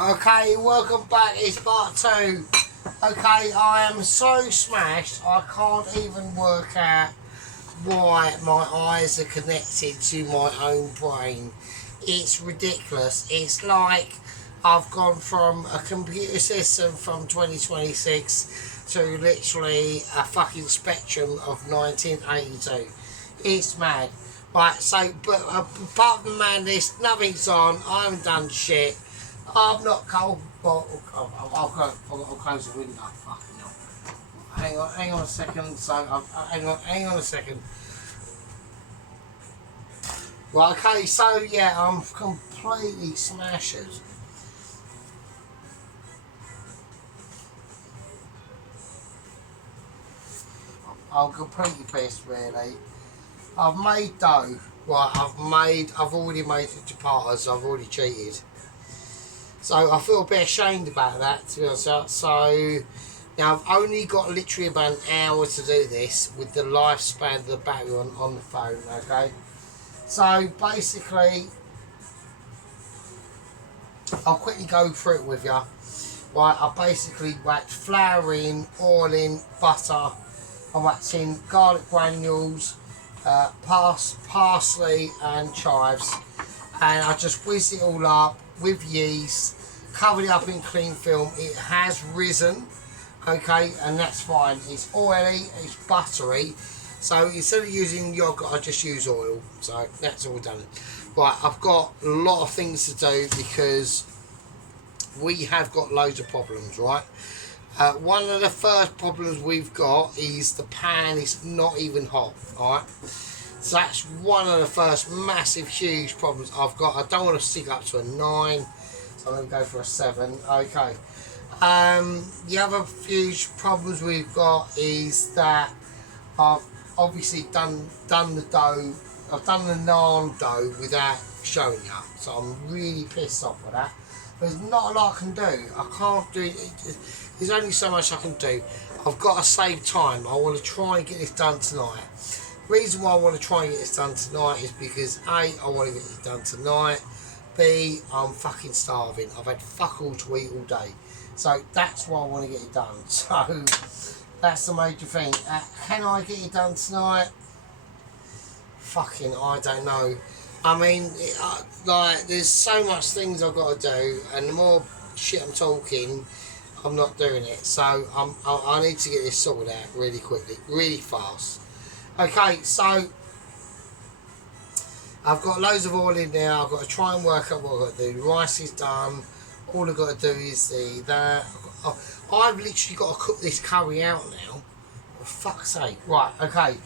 Okay, welcome back. It's part 2. Okay, I am so smashed I can't even work out why my eyes are connected to my own brain. It's ridiculous. It's like I've gone from a computer system from 2026 to literally a fucking Spectrum of 1982. It's mad. Right, so, but apart from madness, nothing's on. I haven't done shit. I'm not cold, but I'll close the window. Fucking hell. Hang on a second. So, hang on a second. Right, okay, so yeah, I'm completely smashed. I'm completely pissed, really. I've made dough. Right, I've already made it to parters. I've already cheated. So I feel a bit ashamed about that, to be honest. So now I've only got literally about an hour to do this with the lifespan of the battery on the phone, okay? So basically, I'll quickly go through it with you. Right, I basically whacked flour in, oil in, butter. I whacked in garlic granules, parsley and chives. And I just whizzed it all up with yeast, covered it up in cling film. It has risen, okay, and that's fine. It's oily, it's buttery, so instead of using yogurt I just use oil, so that's all done. Right, I've got a lot of things to do because we have got loads of problems, right? One of the first problems we've got is the pan is not even hot, alright? So that's one of the first massive, huge problems I've got. I don't want to stick up to a 9, so I'm going to go for a 7. Okay. The other huge problems we've got is that I've obviously done the dough. I've done the naan dough without showing up, so I'm really pissed off with that. There's not a lot I can do. I can't do it. There's only so much I can do. I've got to save time. I want to try and get this done tonight. Reason why I want to try and get this done tonight is because A, I want to get this done tonight. B, I'm fucking starving. I've had fuck all to eat all day. So that's why I want to get it done. So that's the major thing. Can I get it done tonight? Fucking, I don't know. I mean, like, there's so much things I've got to do, and the more shit I'm talking, I'm not doing it. So I need to get this sorted out really quickly, really fast. Okay, so I've got loads of oil in there. I've got to try and work out what I've got to do. The rice is done. All I've got to do is that. I've literally got to cook this curry out now. For fuck's sake. Right, okay.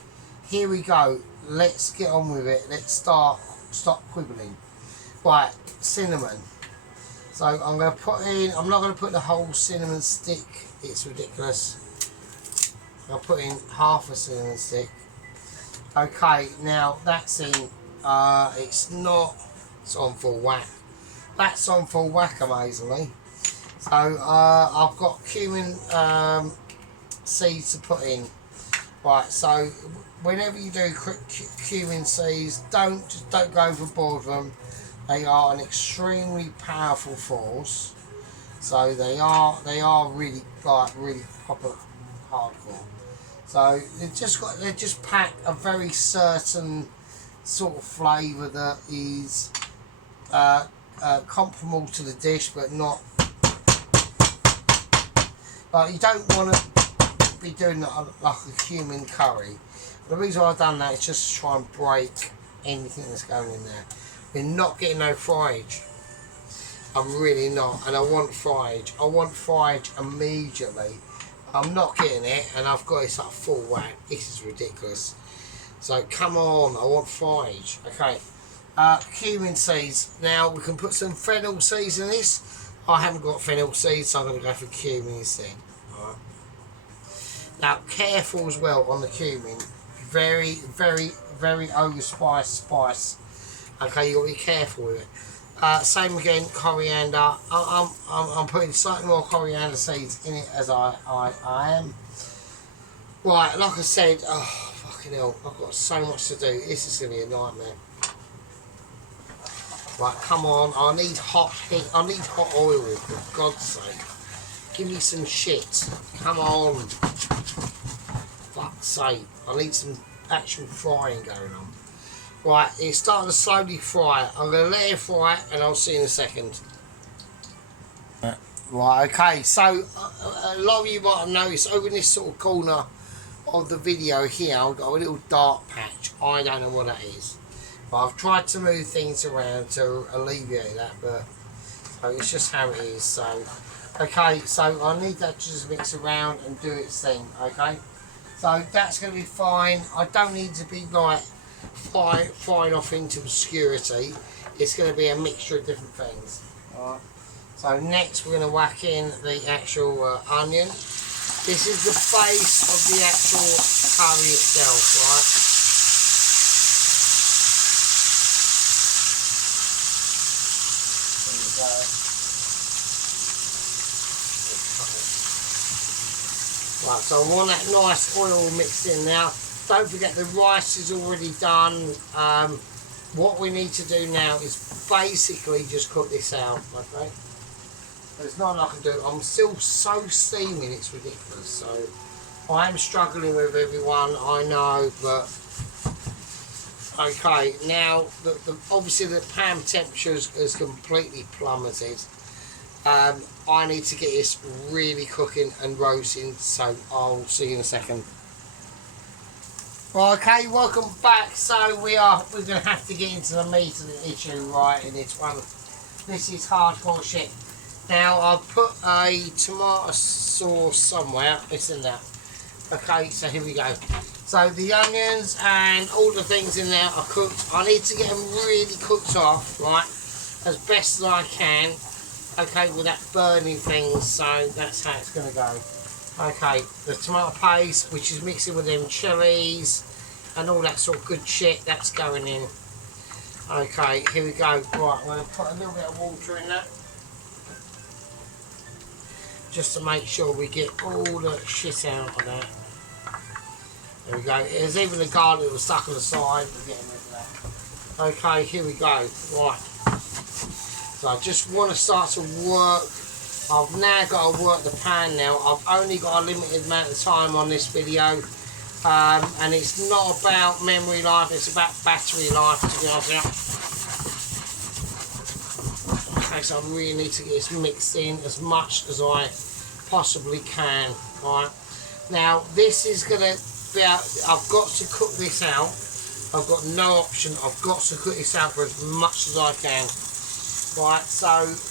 Here we go. Let's get on with it. Let's stop quibbling. Right, cinnamon. So I'm going to put in, I'm not going to put the whole cinnamon stick. It's ridiculous. I'll put in half a cinnamon stick. Okay, now that's in, it's on full whack. That's on full whack, amazingly. So I've got cumin seeds to put in. Right, so whenever you do cumin seeds, don't go overboard with them. They are an extremely powerful force. So they are really proper hardcore. So they just pack a very certain sort of flavour that is comparable to the dish, but not. Like, you don't want to be doing like a cumin curry. The reason why I've done that is just to try and break anything that's going in there. We're not getting no fryage. I'm really not, and I want fryage. I want fryage immediately. I'm not getting it, and I've got this like full whack. This is ridiculous. So come on, I want fryage. Okay, cumin seeds. Now we can put some fennel seeds in this. I haven't got fennel seeds, so I'm going to go for cumin instead. Alright. Now careful as well on the cumin. Very, very, very overspiced spice. Okay, you got to be careful with it. Same again, coriander. I'm putting slightly more coriander seeds in it as I am. Right, like I said, oh fucking hell, I've got so much to do. This is going to be a nightmare. Right, come on, I need hot heat, I need hot oil, for God's sake. Give me some shit. Come on. Fuck's sake. I need some actual frying going on. Right, it's starting to slowly fry. I'm going to let it fry and I'll see you in a second. Right, okay, so a lot of you might have noticed over in this sort of corner of the video here, I've got a little dark patch. I don't know what that is. But I've tried to move things around to alleviate that, but so it's just how it is. So, okay, so I need that to just mix around and do its thing, okay? So that's going to be fine. I don't need to be like flying off into obscurity. It's going to be a mixture of different things. Alright. So next we're going to whack in the actual onion. This is the base of the actual curry itself, right? Right, so I want that nice oil mixed in now. Don't forget the rice is already done. What we need to do now is basically just cook this out, okay? There's nothing I can do. I'm still so steaming, it's ridiculous. So I am struggling with everyone, I know, but okay. Now, obviously the pan temperature has completely plummeted. I need to get this really cooking and roasting, so I'll see you in a second. Well, okay, welcome back. So we're going to have to get into the meat of the issue right in this one. This is hardcore shit. Now I've put a tomato sauce somewhere. It's in there. Okay, so here we go. So the onions and all the things in there are cooked. I need to get them really cooked off, right, as best as I can. Okay, without burning things, so that's how it's going to go. Okay, the tomato paste, which is mixing with them chilies and all that sort of good shit, that's going in. Okay, here we go. Right, I'm going to put a little bit of water in that, just to make sure we get all the shit out of that. There we go. There's even the garlic that was stuck on the side. We're getting rid of that. Okay, here we go. Right. So I just want to start to work. I've now got to work the pan now. I've only got a limited amount of time on this video. And it's not about memory life, it's about battery life, to be honest with you. Okay, so I really need to get this mixed in as much as I possibly can. Right. Now this is going to be out, I've got to cook this out. I've got no option. I've got to cook this out for as much as I can. Right, so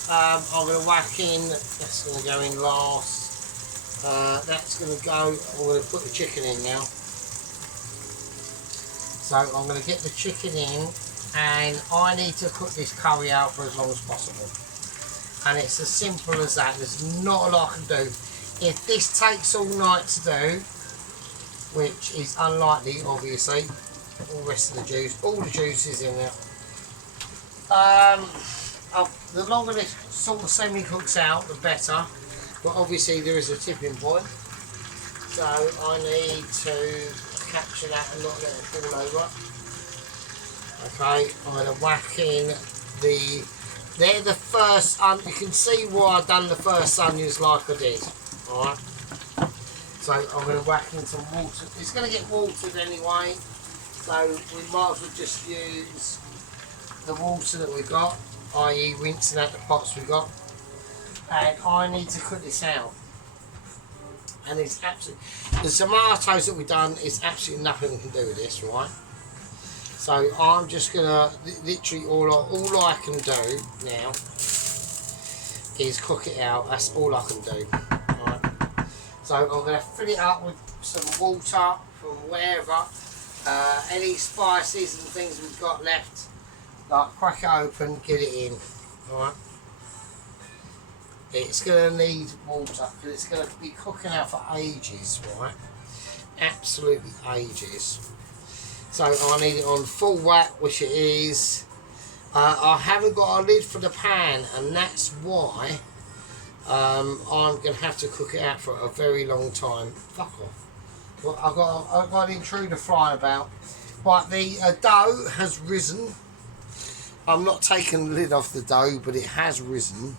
I'm going to whack in, that's going to go in last, that's going to go, I'm going to put the chicken in now. So I'm going to get the chicken in, and I need to cook this curry out for as long as possible. And it's as simple as that, there's not a lot I can do. If this takes all night to do, which is unlikely obviously, all the rest of the juice, all the juice is in there. The longer this sort of semi-cooks out, the better. But obviously there is a tipping point. So I need to capture that and not let it fall over. Okay, I'm going to whack in they're the first, you can see why I've done the first onions like I did. Alright. So I'm going to whack in some water. It's going to get watered anyway. So we might as well just use the water that we've got, i.e. rinsing out the pots we've got, and I need to cook this out. And it's absolutely, the tomatoes that we've done is absolutely nothing we can do with this, right? So I'm just gonna literally all I can do now is cook it out. That's all I can do. Right. So I'm gonna fill it up with some water from wherever, any spices and things we've got left. Like, crack it open, get it in, alright. It's going to need water because it's going to be cooking out for ages, right? Absolutely ages. So I need it on full whack, which it is. I haven't got a lid for the pan, and that's why I'm going to have to cook it out for a very long time. Fuck off. Well, I've got an intruder flying about. But the dough has risen. I'm not taking the lid off the dough, but it has risen.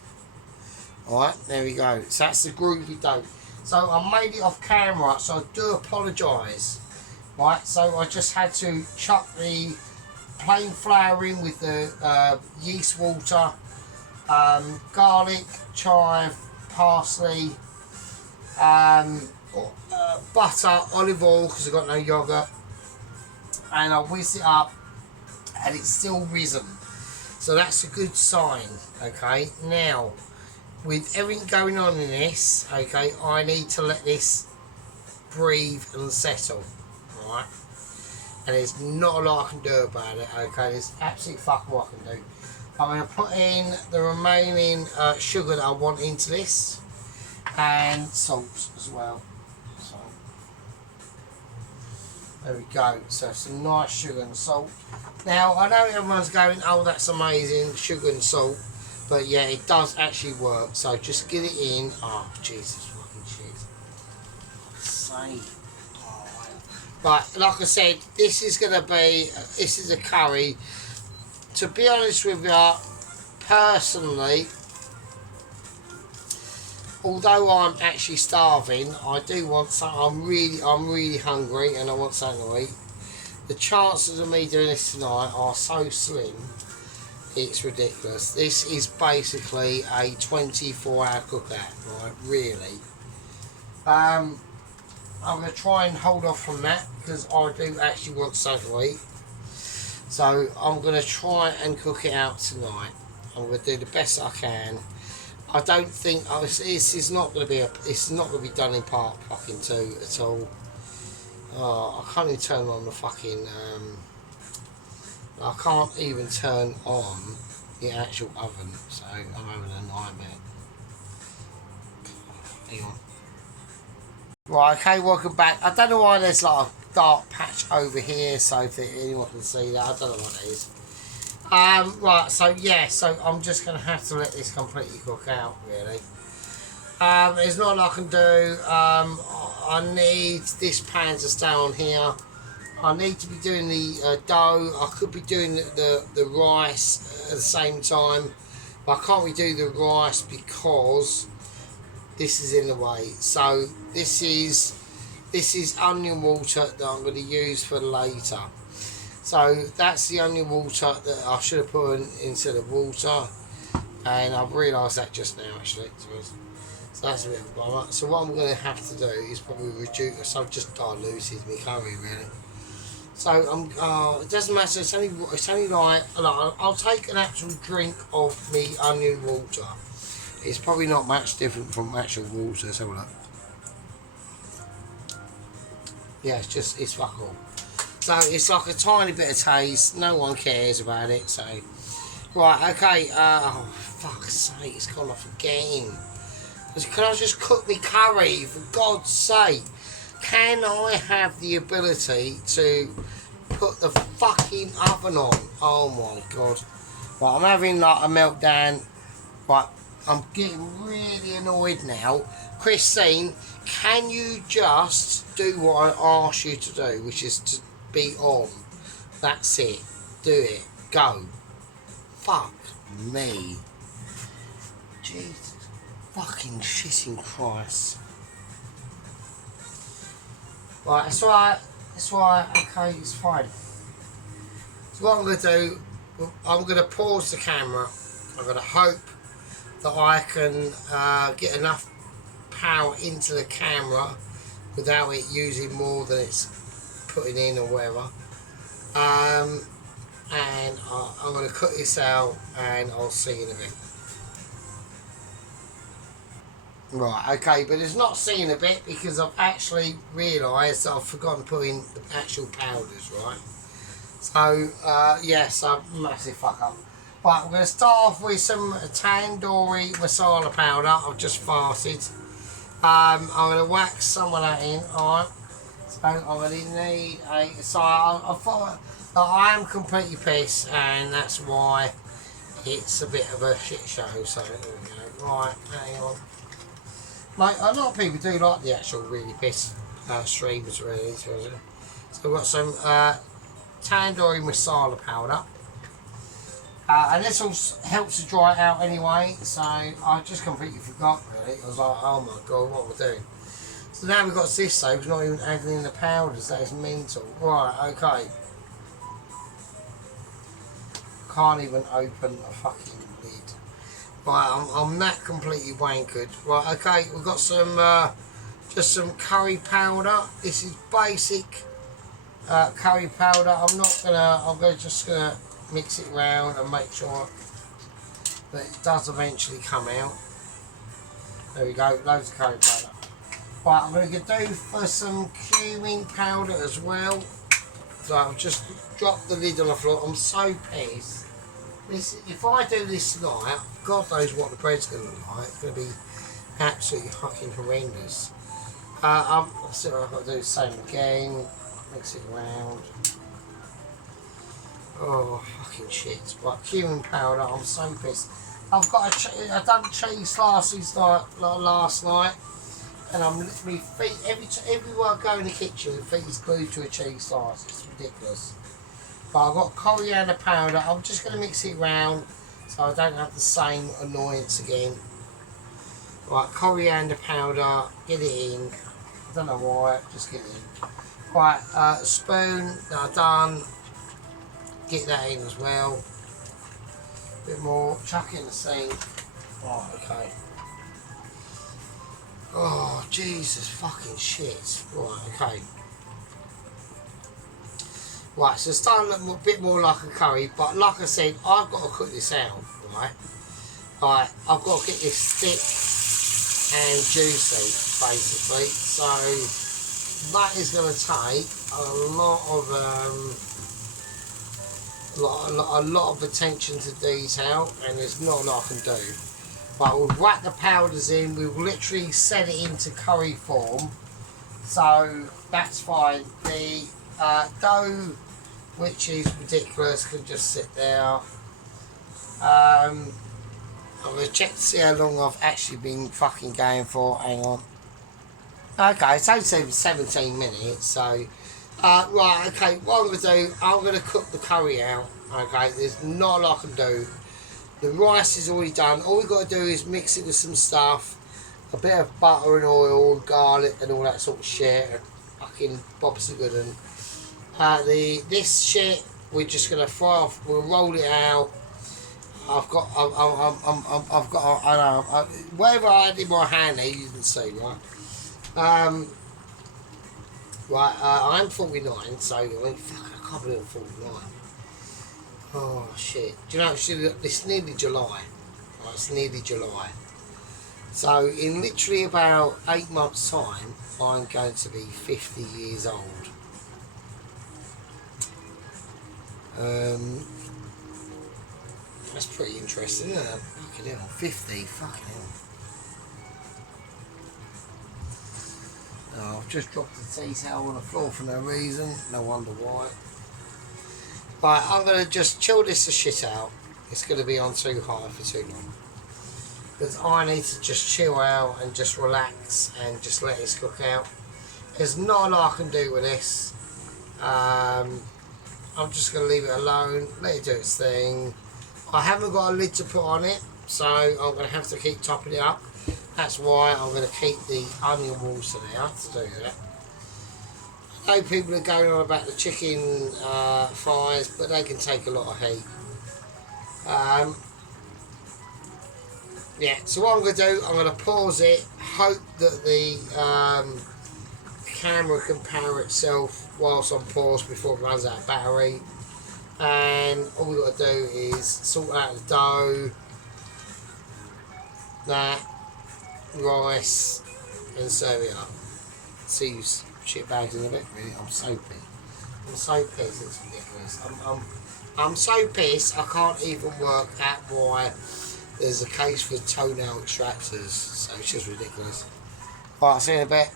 Alright, there we go. So that's the groovy dough. So I made it off camera, so I do apologise. Right, so I just had to chuck the plain flour in with the yeast water, garlic, chive, parsley, butter, olive oil because I've got no yoghurt, and I whizzed it up and it's still risen. So that's a good sign. Okay, now with everything going on in this, okay, I need to let this breathe and settle. Right, and there's not a lot I can do about it. Okay, there's absolutely fuck all I can do. I'm going to put in the remaining sugar that I want into this, and salt as well. So there we go. So some nice sugar and salt. Now I know everyone's going, oh that's amazing, sugar and salt, but yeah, it does actually work. So just get it in. Oh Jesus fucking shit. Say. But like I said, this is going to be, this is a curry. To be honest with you, personally, although I'm actually starving, I do want something. I'm really hungry and I want something to eat. The chances of me doing this tonight are so slim, it's ridiculous. This is basically a 24-hour cookout, right? Really. I'm going to try and hold off from that because I do actually want something to eat. So I'm going to try and cook it out tonight. I'm going to do the best I can. I don't think this is not going to be it's not going to be done in part fucking two at all. Oh, I can't even turn on the fucking I can't even turn on the actual oven. So I'm having a nightmare. Hang on. Right, okay, welcome back. I don't know why there's like a dark patch over here, so if anyone can see that, I don't know what it is. Right, so yeah, so I'm just going to have to let this completely cook out, really. There's not a lot I can do. I need this pan to stay on here. I need to be doing the dough. I could be doing the rice at the same time, but I can't really do the rice because this is in the way. So this is onion water that I'm going to use for later. So that's the onion water that I should have put in instead of water, and I've realised that just now actually. So that's a bit of a bummer. So what I'm going to have to do is probably reduce. So I've just diluted my curry really. So it doesn't matter. It's only like I'll take an actual drink of me onion water. It's probably not much different from actual water. So look. Yeah, it's fuck all. So it's like a tiny bit of taste. No one cares about it. So right, okay. Oh fuck's sake, it's gone off again. Can I just cook me curry for God's sake? Can I have the ability to put the fucking oven on? Oh my God. Right, I'm having like a meltdown. Right, I'm getting really annoyed now. Christine, can you just do what I asked you to do, which is to be on? That's it. Do it. Go. Fuck me. Jesus. Fucking shitting Christ. Right, that's right. That's right. Okay, it's fine. So what I'm going to do, I'm going to pause the camera. I'm going to hope that I can get enough power into the camera without it using more than it's putting in or whatever. And I'm going to cut this out and I'll see you in a bit. Right, okay, but it's not seeing a bit because I've actually realised that I've forgotten to put in the actual powders, right? So, yes, I'm massive fuck up. Right, we're going to start off with some tandoori masala powder. I've just farted. I'm going to wax some of that in, alright? So, I'm going to need a... So, I thought that I am completely pissed, and that's why it's a bit of a shit show. So, there we go. Right, hang on. Like, a lot of people do like the actual really piss streams, really. So, I've got some tandoori masala powder. And this all helps to dry it out anyway, so I just completely forgot really. I was like, oh my god, what am I doing? So now we've got this though, we're not even adding in the powders, that is mental. Right, okay. Can't even open a fucking lid. Right, I'm that completely wankered. Right, okay, we've got some, just some curry powder. This is basic curry powder. I'm just gonna mix it around and make sure that it does eventually come out. There we go, loads of curry powder. Right, I'm going to do for some cumin powder as well. So I've just dropped the lid on the floor. I'm so pissed. If I do this tonight, God knows what the bread's going to look like. It's going to be absolutely fucking horrendous. I've got to do the same again. Mix it around. Oh, fucking shit. Right, cumin powder, I'm so pissed. I've done cheese slices like last night. And my feet, everywhere I go in the kitchen, my feet is glued to a cheese slice. It's ridiculous. But I've got coriander powder. I'm just going to mix it round so I don't have the same annoyance again. Right, coriander powder, get it in. I don't know why, just get it in. Right, a spoon, now done. Get that in as well. A bit more, chuck it in the sink. Right, okay. Oh, Jesus fucking shit. Right, okay. Right, so it's starting to look a bit more like a curry, but like I said, I've got to cook this out, right? Right, I've got to get this thick and juicy, basically. So, that is going to take a lot of attention to detail, and there's not a lot I can do. But we'll whack the powders in, we'll literally set it into curry form, so that's fine. The dough, which is ridiculous, can just sit there. I'm going to check to see how long I've actually been fucking going for, hang on. Okay, it's only 17 minutes, so, right, okay, what I'm going to do, I'm going to cook the curry out, okay, there's not a lot I can do. The rice is already done. All we've got to do is mix it with some stuff, a bit of butter and oil, garlic and all that sort of shit, and fucking bob's a good one. This shit we're just gonna fry off. We'll roll it out. I've got whatever I had in my hand there, you can see, right? I'm 49, so I mean, fuck, I can't believe I'm 49. Oh shit! Do you know it's nearly July? Right, it's nearly July. So in literally about 8 months' time, I'm going to be 50 years old. That's pretty interesting, isn't it? Fucking hell, 50, fucking hell. Oh, I've just dropped the tea towel on the floor for no reason. No wonder why. Right, I'm going to just chill this shit out. It's going to be on too high for too long. Because I need to just chill out and just relax and just let this cook out. There's not a lot I can do with this. I'm just going to leave it alone, let it do its thing. I haven't got a lid to put on it, so I'm going to have to keep topping it up. That's why I'm going to keep the onion water there to do that. I know people are going on about the chicken fries, but they can take a lot of heat. Yeah, so what I'm going to do, I'm going to pause it, hope that the camera can power itself whilst I'm paused before it runs out of battery. And all we've got to do is sort out the dough, that, rice, and serve it up. See you shit bags in a bit, really. I'm so pissed. It's ridiculous. I'm so pissed I can't even work out why there's a case for toenail extractors, so it's just ridiculous. Right, see you in a bit.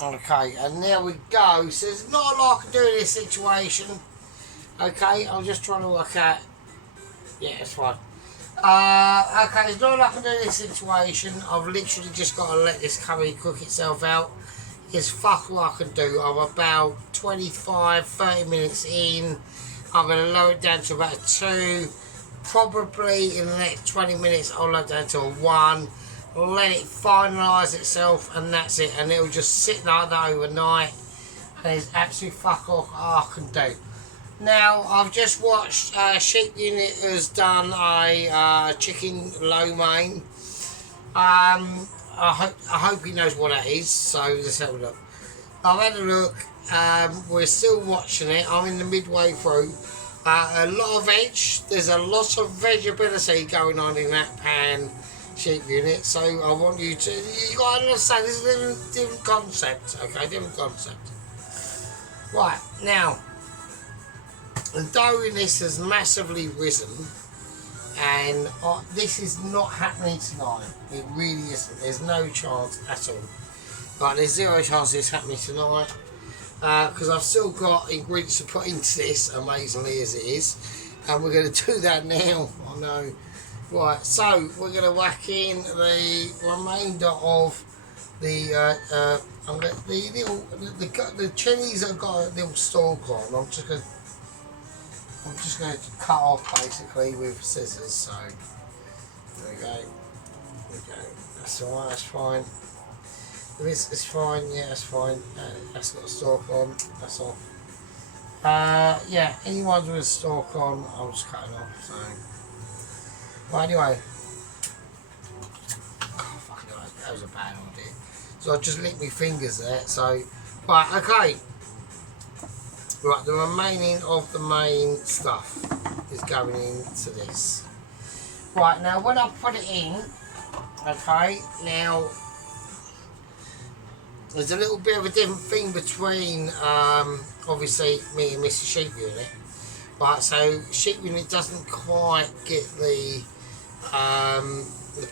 Okay, and there we go. So there's not a lot I can do in this situation. Okay, I'm just trying to work out. Yeah, it's fine. Okay, there's not a lot I can do in this situation. I've literally just got to let this curry cook itself out. It's fuck all I can do. I'm about 25-30 minutes in. I'm going to lower it down to about a 2. Probably in the next 20 minutes I'll lower it down to a 1. Let it finalise itself, and that's it. And it'll just sit like that overnight. And there's absolutely fuck all I can do. Now, I've just watched Sheep Unit has done a chicken lo mein. I hope he knows what that is, so let's have a look. I've had a look. We're still watching it. I'm in the midway through. A lot of veg. There's a lot of vegetability going on in that pan Sheep Unit. So I want you to. You got to understand. This is a different concept. Okay, different concept. Right now, the dough in this has massively risen, and this is not happening tonight. It really isn't. There's no chance at all. But there's 0 chance it's happening tonight. Because I've still got ingredients to put into this, amazingly as it is, and we're going to do that now. I know. Right, so we're going to whack in the remainder of the the chilies that have got a little stalk on. I'm just going to cut off basically with scissors. So there we go. There we go. That's alright. That's fine. This is fine, yeah, that's fine. That's got a stalk on, that's off. Yeah, any ones with a stalk on, I'll just cut it off. So, well, anyway, oh, fucking hell, that was a bad idea. So I just licked my fingers there. So, right, okay. Right, the remaining of the main stuff is going into this. Right, now when I put it in, okay, now. There's a little bit of a different thing between, obviously, me and Mr. Sheep Unit. Right, so Sheep Unit doesn't quite get the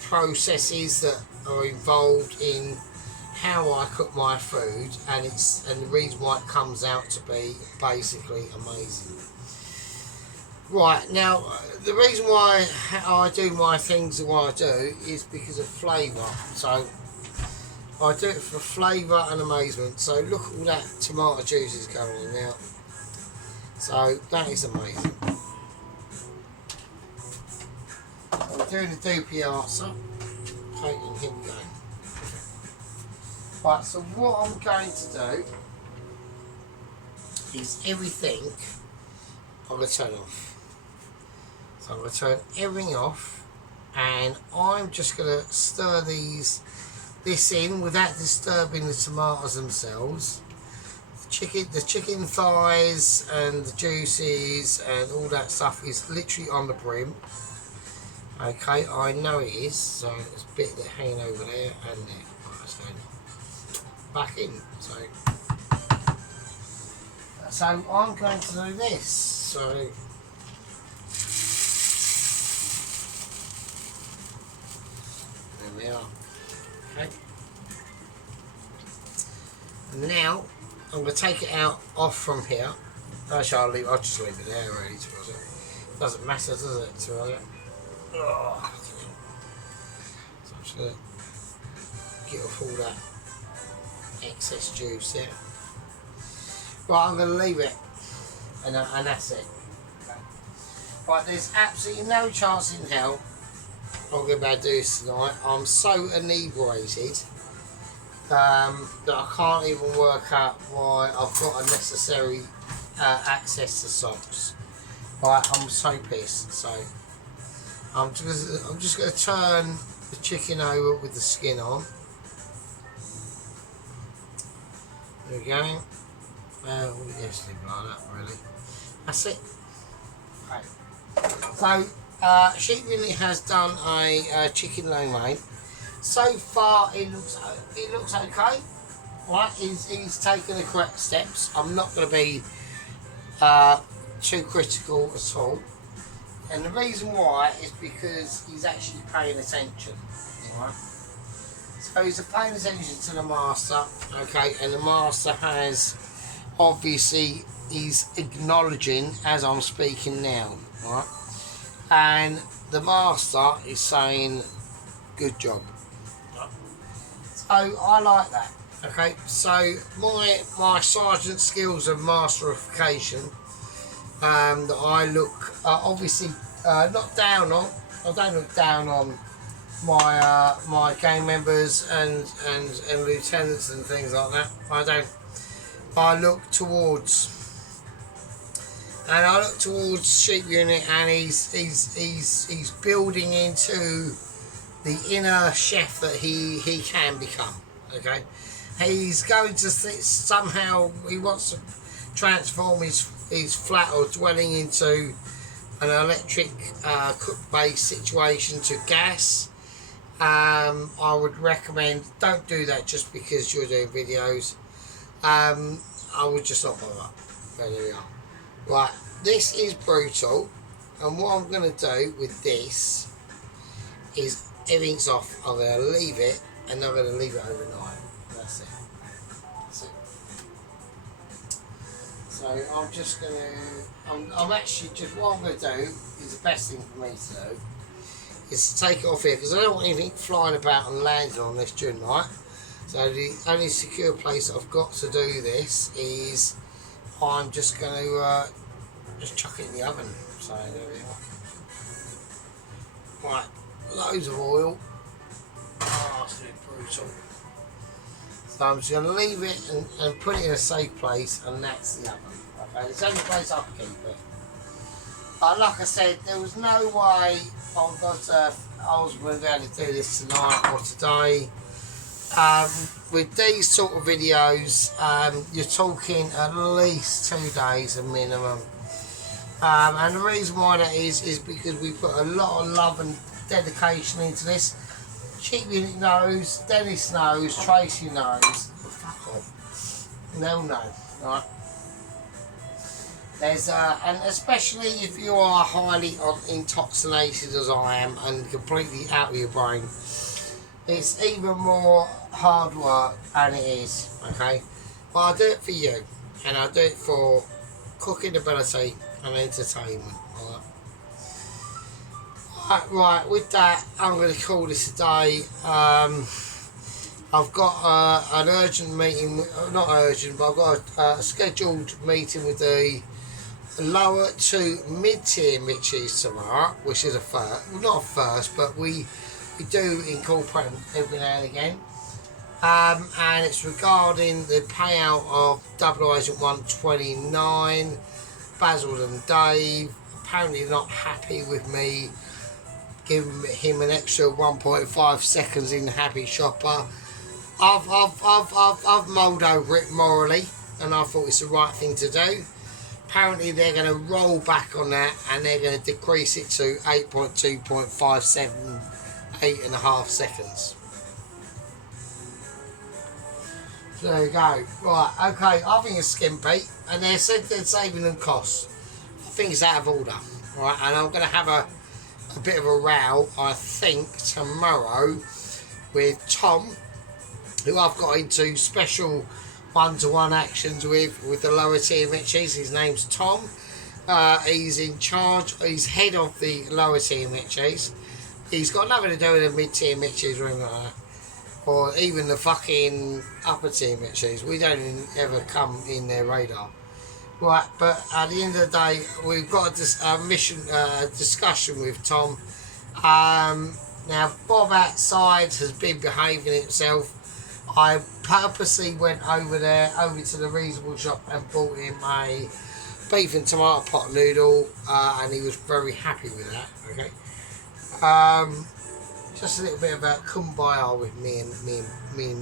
processes that are involved in how I cook my food, and the reason why it comes out to be basically amazing. Right, now, the reason why I do my things the way I do is because of flavour. So I do it for flavour and amazement. So look at all that tomato juices going in now. So that is amazing. I'm doing the Dopiaza. Okay, and here we go. Right, so what I'm going to do is everything I'm going to turn off. So I'm going to turn everything off, and I'm just going to stir this in without disturbing the tomatoes themselves. The chicken thighs and the juices and all that stuff is literally on the brim. Okay, I know it is. So there's a bit that hanging over there and there. Right, let's go back in. So I'm going to do this. So there we are. Okay. And now I'm going to take it out off from here. Actually, I'll just leave it there really. To be honest. Doesn't matter, does it? To be honest. Oh, so I'm just going to get off all that excess juice there. Right, I'm going to leave it, and that's it. Okay. Right, there's absolutely no chance in hell I'm going to be able to do this tonight. I'm so inebriated that I can't even work out why I've got unnecessary access to socks. Right, I'm so pissed. So I'm just going to turn the chicken over with the skin on. There we go. Well, yes, leave it like that, really. That's it. Okay. So, Sheep Unit has done a chicken lo mein. So far, it looks okay. Right, he's taken the correct steps. I'm not going to be too critical at all. And the reason why is because he's actually paying attention. Right. So he's paying attention to the master. Okay, and the master has obviously he's acknowledging as I'm speaking now. Right. And the master is saying, "Good job." So I like that. Okay, so my sergeant skills of masterification that I look obviously not down on. I don't look down on my gang members and lieutenants and things like that. I don't. I look towards. And I look towards Sheep Unit, and he's building into the inner chef that he can become. Okay, he's going to somehow he wants to transform his flat or dwelling into an electric cook-based situation to gas. I would recommend don't do that just because you're doing videos. I would just not bother. There we are. Right, this is brutal, and what I'm going to do with this is everything's off. I'm going to leave it, and I'm going to leave it overnight. That's it. That's it. So I'm just going to, I'm actually just, what I'm going to do is the best thing for me to do is to take it off here, because I don't want anything flying about and landing on this during the night. So the only secure place I've got to do this is I'm just going to just chuck it in the oven. So there we are. Right, loads of oil. Oh, it's going to be brutal. So I'm just going to leave it and put it in a safe place, and that's the oven. Okay, it's the only place I can keep it. But like I said, there was no way on God's earth I was going to be able to do this tonight or today. With these sort of videos, you're talking at least 2 days a minimum, and the reason why that is because we put a lot of love and dedication into this. Sheep Unit knows, Dennis knows, Tracy knows. Fuck off. They'll know, right? There's and especially if you are highly intoxicated as I am and completely out of your brain, it's even more hard work, and it is, okay? But I do it for you, and I do it for cooking ability and entertainment. Right, with that, I'm going to call this a day. I've got an urgent meeting, not urgent, but I've got a scheduled meeting with the lower to mid-tier Mitchies tomorrow, which is a first, well, not a first, but we do incorporate them every now and again, and it's regarding the payout of Double Agent 129. Basil and Dave apparently not happy with me giving him an extra 1.5 seconds in Happy Shopper. I've mulled over it morally, and I thought it's the right thing to do. Apparently they're going to roll back on that, and they're going to decrease it to 8.2.57 8.5 seconds. So there you go. Right, okay, I think it's skimpy, and they said they're saving them costs. I think it's out of order. Right, and I'm going to have a bit of a row, I think, tomorrow with Tom, who I've got into special one-to-one actions with the lower tier Mitchies. His name's Tom. He's in charge, he's head of the lower tier Mitchies. He's got nothing to do with the mid-tier Mitchies or anything like that, or even the fucking upper tier Mitchies. We don't even ever come in their radar. Right, but at the end of the day, we've got a mission discussion with Tom. Now, Bob outside has been behaving himself. I purposely went over to the reasonable shop and bought him a beef and tomato pot noodle, and he was very happy with that. Okay. Just a little bit about kumbaya with me and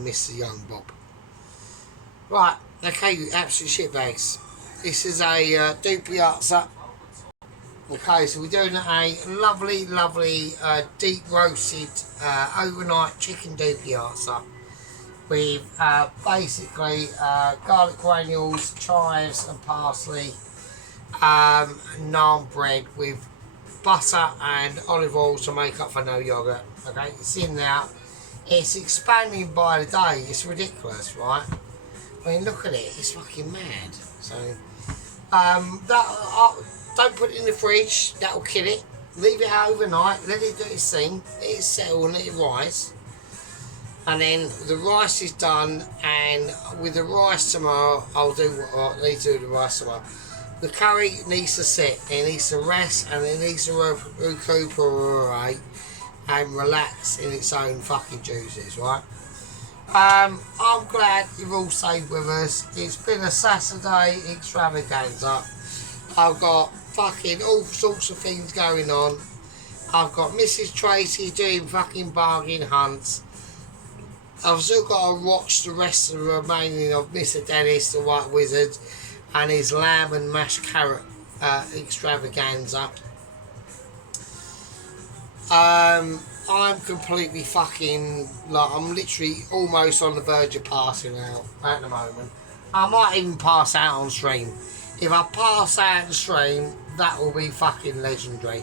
Mr. Young Bob. Right, okay, you absolute shitbags. This is a Dopiaza. Okay, so we're doing a lovely deep roasted overnight chicken Dopiaza with basically garlic granules, chives and parsley, naan bread with butter and olive oil to make up for no yogurt. Okay, it's in now. It's expanding by the day. It's ridiculous, right? I mean, look at it. It's fucking mad. So, don't put it in the fridge. That'll kill it. Leave it out overnight. Let it do its thing. Let it settle and let it rise. And then the rice is done. And with the rice tomorrow, I'll do what I need to do with the rice tomorrow. the curry needs to sit, it needs to rest, and it needs to recuperate and relax in its own fucking juices, right? I'm glad you've all stayed with us. It's been a Saturday extravaganza. I've got fucking all sorts of things going on. I've got Mrs. Tracy doing fucking bargain hunts. I've still got to watch the rest of the remaining of Mr. Dennis, the White Wizard, and his lamb and mashed carrot extravaganza. I'm completely fucking, like, I'm literally almost on the verge of passing out at the moment. I might even pass out on stream. If I pass out on stream, that will be fucking legendary.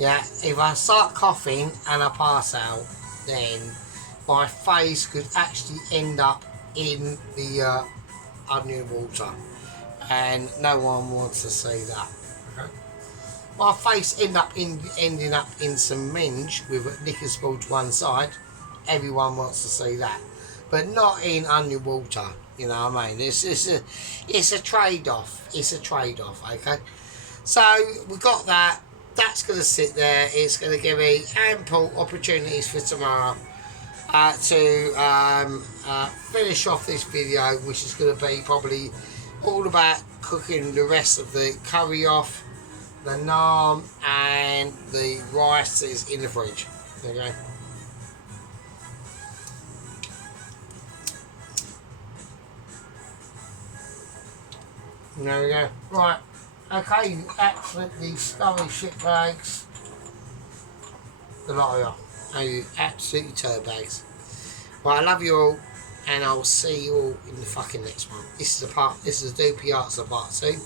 Yeah, if I start coughing and I pass out, then my face could actually end up in the onion water, and no one wants to see that. Okay? My face ending up in some minge with a liquor spool to one side. Everyone wants to see that, but not in onion water. You know what I mean? It's a trade-off. It's a trade-off. Okay, so we got that. That's going to sit there. It's going to give me ample opportunities for tomorrow to finish off this video, which is going to be probably all about cooking the rest of the curry off, the naan and the rice that is in the fridge. Okay. There we go. Right. Okay, you absolutely scummy shitbags. The lot of you. You absolutely turd-bags. Well, I love you all, and I'll see you all in the fucking next one. This is the Dopiaza part 2.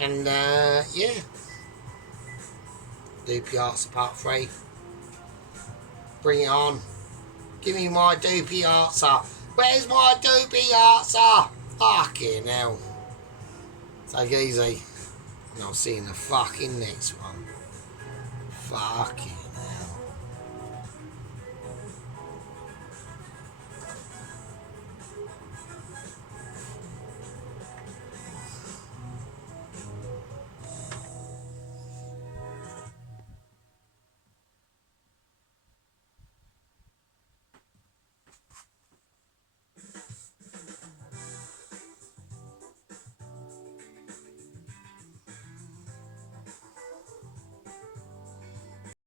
And yeah. Dopiaza part 3. Bring it on. Give me my Dopiaza. Where's my Dopiaza? Fucking hell. Take it easy. And I'll see you in the fucking next one. Fucking